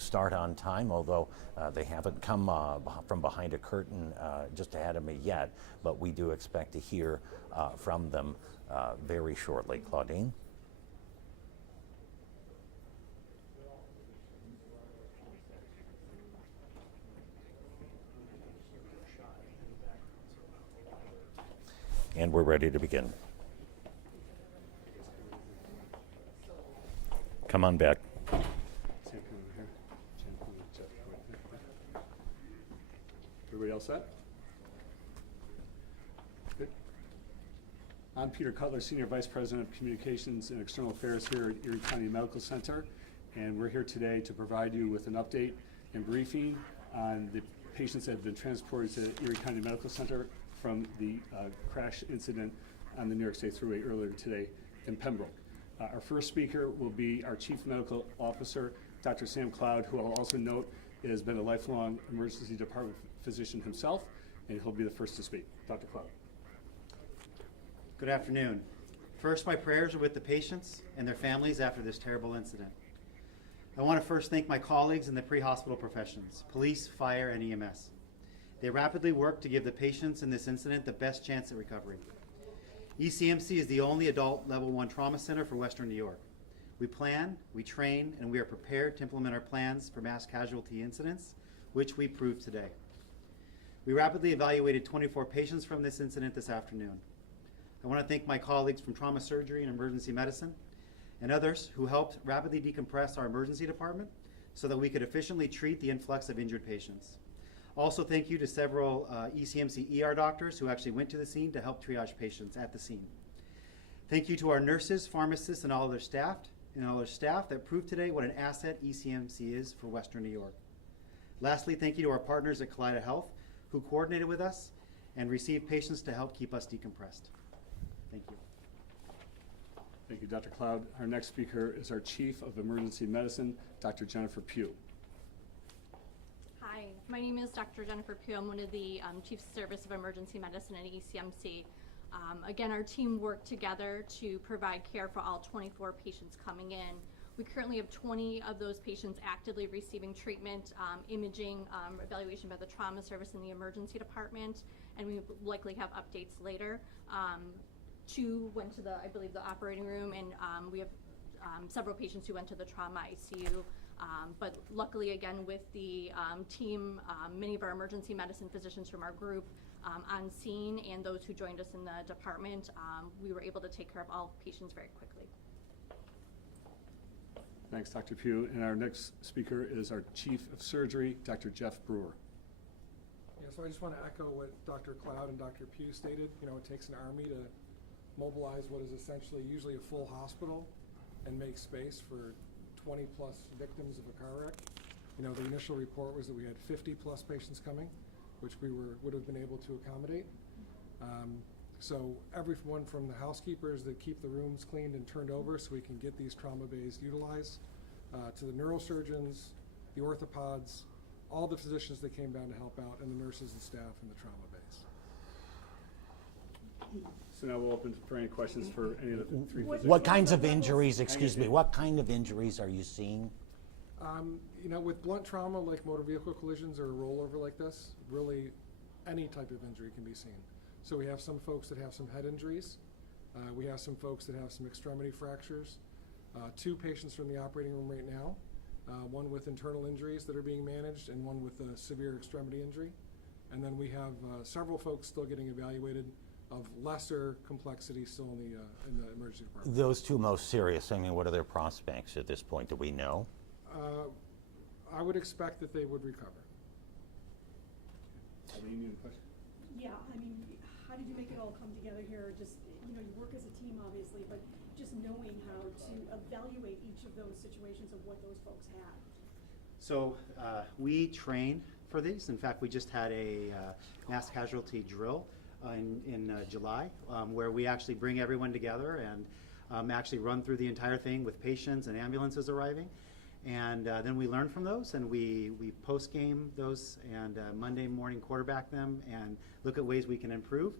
start on time, although they haven't come from behind a curtain just ahead of me yet, but we do expect to hear from them very shortly. Claudine? And we're ready to begin. Come on back. Everybody else set? Good. I'm Peter Cutler, Senior Vice President of Communications and External Affairs here at Erie County Medical Center, and we're here today to provide you with an update and briefing on the patients that have been transported to Erie County Medical Center from the crash incident on the New York State Thruway earlier today in Pembroke. Our first speaker will be our Chief Medical Officer, Dr. Sam Cloud, who I'll also note has been a lifelong emergency department physician himself, and he'll be the first to speak. Dr. Cloud. Good afternoon. First, my prayers are with the patients and their families after this terrible incident. I want to first thank my colleagues in the pre-hospital professions, police, fire, and EMS. They rapidly worked to give the patients in this incident the best chance at recovery. ECMC is the only adult level 1 trauma center for Western New York. We plan, we train, and we are prepared to implement our plans for mass casualty incidents, which we proved today. We rapidly evaluated 24 patients from this incident this afternoon. I want to thank my colleagues from trauma surgery and emergency medicine and others who helped rapidly decompress our emergency department so that we could efficiently treat the influx of injured patients. Also, thank you to several ECMC ER doctors who actually went to the scene to help triage patients at the scene. Thank you to our nurses, pharmacists, and all other staff that proved today what an asset ECMC is for Western New York. Lastly, thank you to our partners at Kaleida Health who coordinated with us and received patients to help keep us decompressed. Thank you. Thank you, Dr. Cloud. Our next speaker is our Chief of Emergency Medicine, Dr. Jennifer Pugh. Hi, my name is Dr. Jennifer Pugh. I'm one of the Chief Service of Emergency Medicine at ECMC. Again, our team worked together to provide care for all 24 patients coming in. We currently have 20 of those patients actively receiving treatment, imaging, evaluation by the trauma service in the emergency department, and we likely have updates later. 2 went to I believe the operating room, and we have several patients who went to the trauma ICU. But luckily, again, with the team, many of our emergency medicine physicians from our group on scene and those who joined us in the department, we were able to take care of all patients very quickly. Thanks, Dr. Pugh. And our next speaker is our Chief of Surgery, Dr. Jeff Brewer. Yeah, so I just want to echo what Dr. Cloud and Dr. Pugh stated. You know, it takes an army to mobilize what is essentially usually a full hospital and make space for 20 plus victims of a car wreck. You know, the initial report was that we had 50 plus patients coming, which we would have been able to accommodate. So everyone from the housekeepers that keep the rooms cleaned and turned over so we can get these trauma bays utilized, to the neurosurgeons, the orthopods, all the physicians that came down to help out, and the nurses and staff in the trauma bays. So now we'll open for any questions for any of the 3 physicians. What kinds of injuries, excuse me, what kind of injuries are you seeing? You know, with blunt trauma like motor vehicle collisions or a rollover like this, really any type of injury can be seen. So we have some folks that have some head injuries. We have some folks that have some extremity fractures. 2 patients from the operating room right now, one with internal injuries that are being managed and one with a severe extremity injury. And then we have several folks still getting evaluated of lesser complexity still in the emergency department. Those 2 most serious, I mean, what are their prospects at this point? Do we know? I would expect that they would recover. Eileen, you have a question? Yeah, I mean, how did you make it all come together here? Just, you know, you work as a team, obviously, but just knowing how to evaluate each of those situations of what those folks had. So we train for these. In fact, we just had a mass casualty drill in July, where we actually bring everyone together and actually run through the entire thing with patients and ambulances arriving. And then we learn from those, and we post-game those, and Monday morning quarterback them and look at ways we can improve.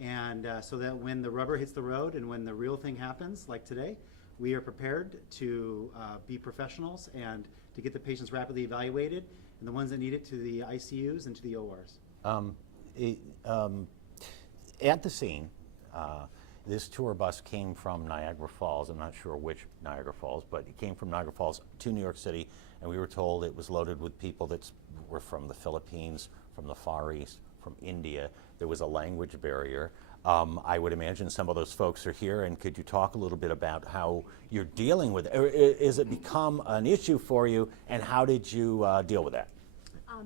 And so that when the rubber hits the road and when the real thing happens, like today, we are prepared to be professionals and to get the patients rapidly evaluated, and the ones that need it to the ICUs and to the ORs. At the scene, this tour bus came from Niagara Falls. I'm not sure which Niagara Falls, but it came from Niagara Falls to New York City, and we were told it was loaded with people that were from the Philippines, from the Far East, from India. There was a language barrier. I would imagine some of those folks are here, and could you talk a little bit about how you're dealing with it? Or is it become an issue for you, and how did you deal with that?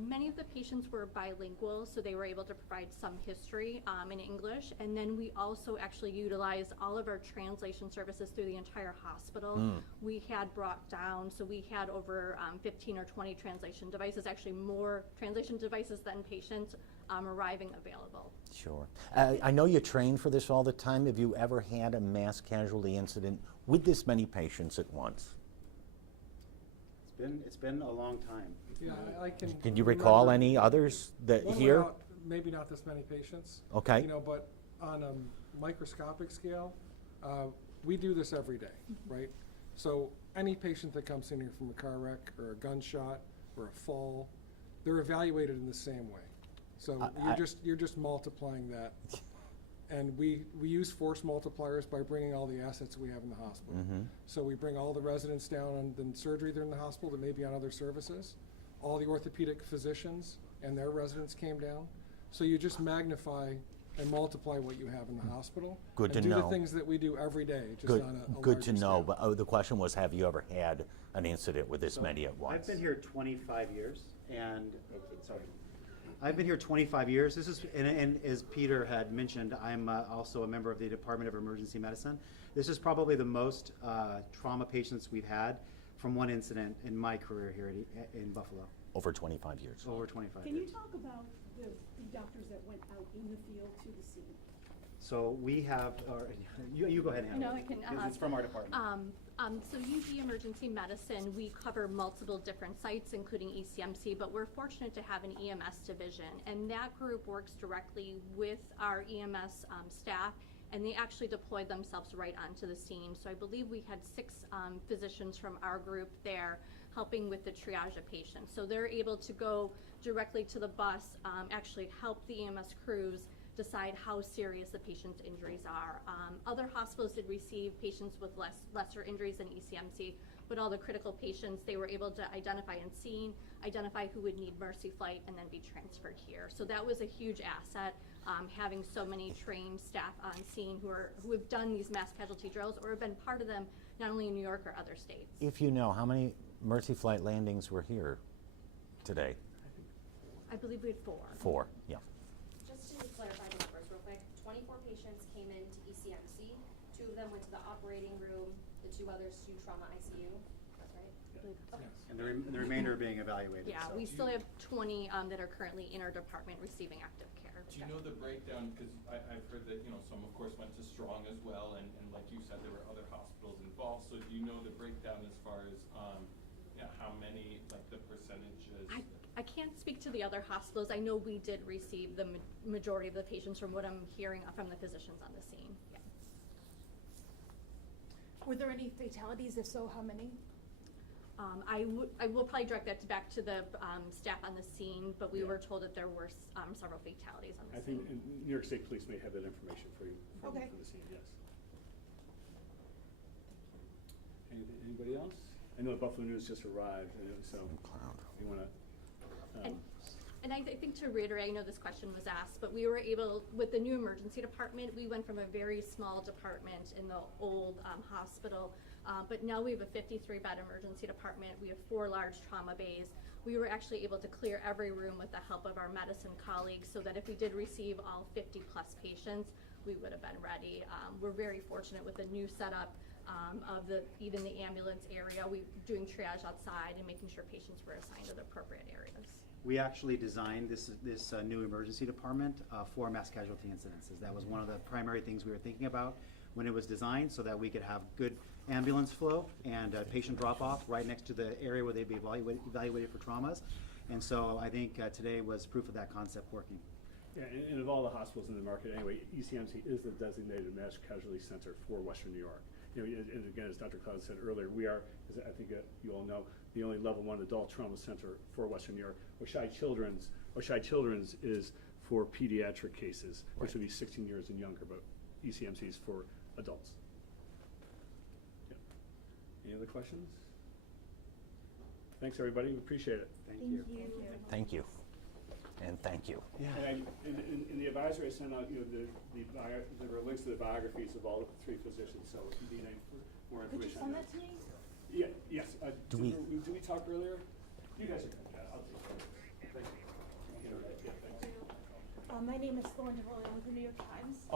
Many of the patients were bilingual, so they were able to provide some history in English. And then we also actually utilized all of our translation services through the entire hospital. We had brought down, so we had over 15 or 20 translation devices, actually more translation devices than patients arriving available. Sure. I know you train for this all the time. Have you ever had a mass casualty incident with this many patients at once? It's been a long time. Yeah, I can. Can you recall remember any others that one here? without- maybe not this many patients. Okay. You know, but on a microscopic scale, we do this every day, right? So any patient that comes in here from a car wreck or a gunshot or a fall, they're evaluated in the same way. So you're just multiplying that. And we use force multipliers by bringing all the assets we have in the hospital. So we bring all the residents down on the surgery they're in the hospital that may be on other services. All the orthopedic physicians and their residents came down. So you just magnify and multiply what you have in the hospital. Good to and do know. the things that we do every day, just Good, on a good to larger know. scale. But the question was, have you ever had an incident with this So many at once? I've been here 25 years, and sorry, I've been here 25 years. This is, and as Peter had mentioned, I'm also a member of the Department of Emergency Medicine. This is probably the most trauma patients we've had from one incident in my career here in Buffalo. Over 25 years. Over 25 Can you years. talk about the doctors that went out in the field to the scene? So we have, or you go ahead and handle No, it. I can, 'Cause it's from our department. So UV Emergency Medicine, we cover multiple different sites, including ECMC, but we're fortunate to have an EMS division, and that group works directly with our EMS staff, and they actually deployed themselves right onto the scene. So I believe we had 6 physicians from our group there helping with the triage of patients. So they're able to go directly to the bus, actually help the EMS crews decide how serious the patient's injuries are. Other hospitals did receive patients with lesser injuries than ECMC, but all the critical patients, they were able to identify in scene, identify who would need mercy flight, and then be transferred here. So that was a huge asset, having so many trained staff on scene who have done these mass casualty drills or have been part of them, not only in New York or other states. If you know, how many Mercy Flight landings were here today? I believe we had 4. 4, yeah. Just to clarify the numbers real quick, 24 patients came into ECMC, 2 of them went to the operating room, the 2 others to trauma ICU, that's right? Okay. And the remainder are being evaluated. Yeah, so. we still have 20 that are currently in our department receiving active care. Do you know the breakdown, because I've heard that, some of course went to Strong as well, and like you said, there were other hospitals involved, so do you know the breakdown as far as, how many, like the percentages? I can't speak to the other hospitals. I know we did receive the majority of the patients from what I'm hearing from the physicians on the scene. Yeah. Were there any fatalities? If so, how many? I will probably direct that back to the staff on the scene, but we were told that there were several fatalities on the I scene. think New York State Police may have that information for you from Okay. the scene, yes. Anybody else? I know Buffalo News just arrived, so you want to. And I think to reiterate, I know this question was asked, but we were able, with the new emergency department, we went from a very small department in the old hospital, but now we have a 53-bed emergency department. We have 4 large trauma bays. We were actually able to clear every room with the help of our medicine colleagues so that if we did receive all 50-plus patients, we would have been ready. We're very fortunate with the new setup of even the ambulance area. We're doing triage outside and making sure patients were assigned to the appropriate areas. We actually designed this new emergency department for mass casualty incidences. That was one of the primary things we were thinking about when it was designed, so that we could have good ambulance flow and patient drop-off right next to the area where they'd be evaluated for traumas. And so I think today was proof of that concept working. Yeah, and of all the hospitals in the market, anyway, ECMC is the designated mass casualty center for Western New York. you know, and again, as Dr. Cloud said earlier, we are, as I think you all know, the only level 1 adult trauma center for Western New York. Oshai Children's is for pediatric cases, which would be 16 years and younger, but ECMC is for adults. Yeah. Any other questions? Thanks, everybody. We appreciate it. Thank you. Thank you. And thank you. And in the advisory I sent out, you know, there were links to the biographies of all 3 physicians, so if you need any more Could you information send on that to me? Yeah, yes. Do Did we- we talk earlier? You guys are good. Yeah, I'll take it. Thank you. Yeah, thanks. My name is Thorne DeVoe. I'm with the New York Times.